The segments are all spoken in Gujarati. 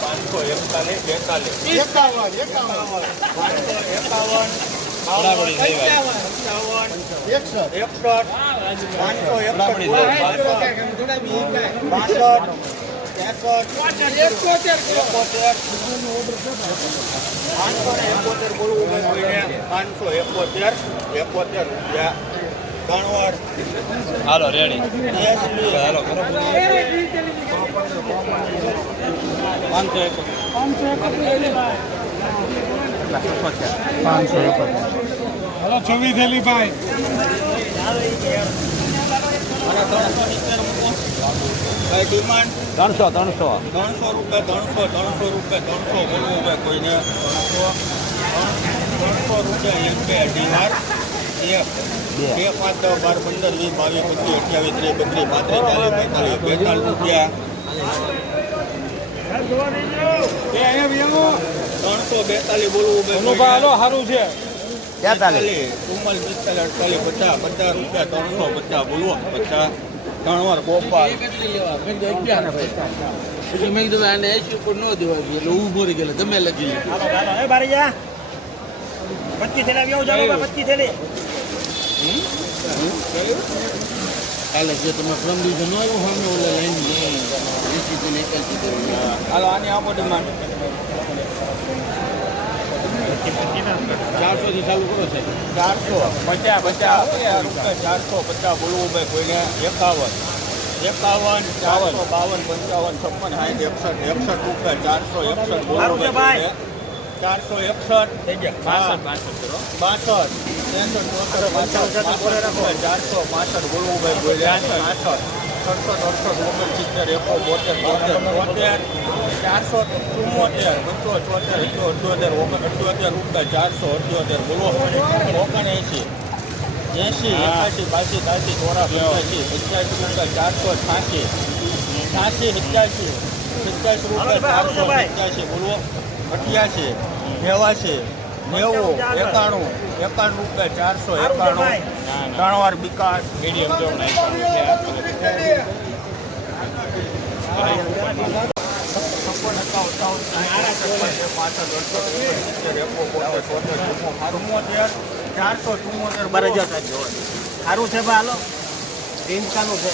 પાંચસો એકતાલીસ. બેતાલીસ એકાવન એકાવન એકાવન એકસઠ એકસઠ પાંચસો એકસઠ પાંચસો એકોતેર. એકોતેર રૂપિયા હાલો રેડી. હાલો પાંચસો પાંચસો હાલો છવ્વીસ થેલી ભાઈ અને ત્રણસો સિત્તેર મૂકો ભાઈ ડિમાન્ડ ત્રણસો ત્રણસો. ત્રણસો રૂપિયા ત્રણસો ત્રણસો રૂપિયા ત્રણસો બોલવું ભાઈ કોઈને. ત્રણસો ત્રણસો રૂપિયા એક બે અઢી એક બે. પાંચ દસ બાર પંદર વીસ બાવીસ પચીસ અઠ્યાવીસ ત્રીસ બત્રીસ પાંત્રીસ ચાલીસ બેતાલીસ બેતાલીસ રૂપિયા. ત્રણસો બેતાલીસ બોલવું ભાઈ સારું છે. બેતાલીસ. ચુમ્માલીસ પિસ્તાલીસ અડતાલીસ પચાસ પચાસ રૂપિયા ત્રણસો પચાસ બોલવો પચાસ. ત્રણ વાર ગોપાલ. પછી મેં કીધું આને એસી ઉપર ન દેવા ગયું એટલે ઊભો રહી ગયેલો તમે લખી કાલે જે તમે પ્રમ દિવસે ન આવ્યો સામે ઓલા લાઈન એસી થી એકાસી હાલો આની આપો ડિમાન્ડ ચારસો થી ચાલુ કરો છે ચારસો પચાસ પચાસ ચારસો પચાસ બોલવું ભાઈ કોઈને. એકાવન એકાવન ચારસો બાવન પંચાવન છપ્પન સાઠ એકસઠ એકસઠ રૂપિયા ચારસો એકસઠ બોલવું ભાઈ. ચારસો એકસઠ. થઈ ગયા. બાસઠ ચારસો પાસઠ બોલવું ભાઈ બોલે પાસઠ સડસઠ અડસઠ ઓગણસિત્તેર એકો બોતેર બોતેર બોતેર. ચારસો ચુમ્મોતેર પંચો ચોતેર એકસો અઠ્યોતેર અઠ્યોતેર રૂપિયા ચારસો અઠ્યોતેર બોલો ઓગણએંસી એંસી એકાસી બાસી ત્રાસી ચોરા પંચ્યાસી પંચ્યાસી રૂપિયા ચારસો છ્યાસી છ્યાસી સત્યાસી સત્યાસી રૂપિયા ચારસો સત્યાસી બોલો અઠ્યાસી નેવાસી નેવું એકાણું એકાણું રૂપિયા ચારસો એકાણું. ત્રણ વાર વિકાસ મીડિયમ જો છપ્પન એકાવન એકાવન તોતેર ચુમ્મોતેર ચારસો ચુમ્મોતેર બાર હજાર સારું છે ભાઈ હાલો ટીમકાનું છે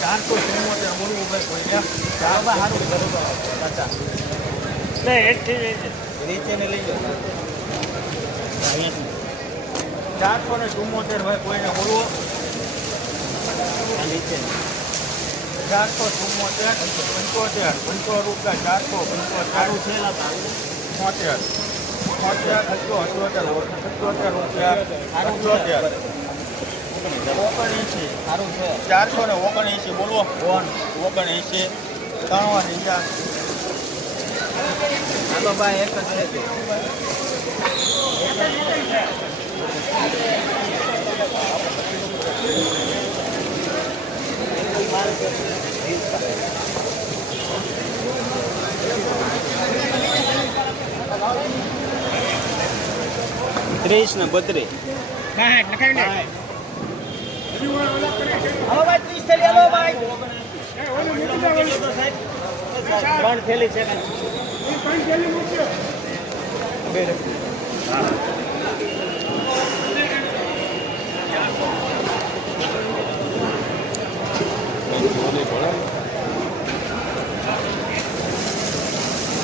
ચારસો ચુમ્મોતેર બોલવું ભાઈ ચાર ભાઈ સારું બરોબર નીચે ને લઈ જાઓ ચારસો ને ચુમ્મોતેર ભાઈ કોઈને બોલવો? નીચે. ચારસો ચુમ્મોતેર પંચોતેર, પંચો રૂપિયા ચારસો પંચોતેર. છોતેર છોતેર હજુ અઠ્યોતેર અઠ્યોતેર રૂપિયા, અઠ્યોતેર. ઓગણએંસી સારું છે ચારસો ને ઓગણએંસી બોલો. ફોન ઓગણએંસી ત્રણ નીચા ચાલો ભાઈ, એક જ છે. ત્રીસ ને બત્રીસ. ત્રણ થેલી છે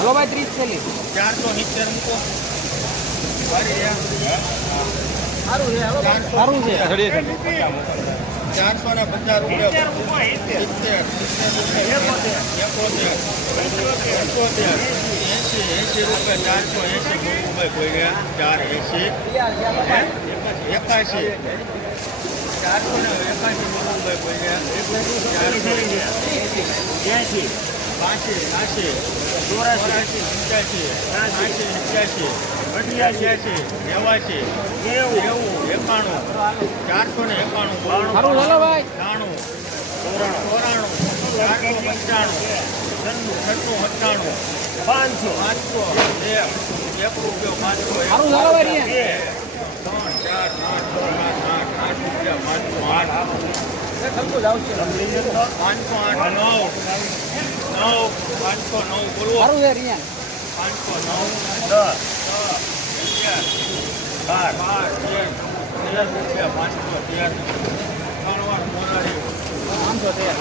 હલો ભાઈ ત્રીસ થેલી ચારસો સિત્તેર મૂકો સારું છે ચારસો ને પચાસ રૂપિયા સિત્તેર રૂપિયા એકોતેર એંસી એંસી રૂપિયા ચારસો એસી ભાઈ કોઈ ગયા ચાર એંસી એકાશી ચારસો ને એકાશી ભાઈ કોઈ ગયા એંસી બાસી એંશી ચોરાશી પંચ્યાસી ત્રાસી એક્યાસી અઠ્યાસી નેવાસી નેવું. એકાણું ચારસો ને એકાણું બાણું ત્રાણું ચોરાણું ચારસો પંચાણું છન્નું છન્નું સત્તાણું પાંચસો. પાંચસો એક એક રૂપિયો પાંચસો ત્રણ ચાર આઠ આઠ આઠ આઠ પાંચસો આઠ. પાંચસો આઠ નવ. નવ પાંચસો નવ બોલો પાંચસો નવ દસ અગિયાર બાર બાર તેર તેર રૂપિયા પાંચસો તેર ત્રણ વાર મોરારી પાંચસો તેર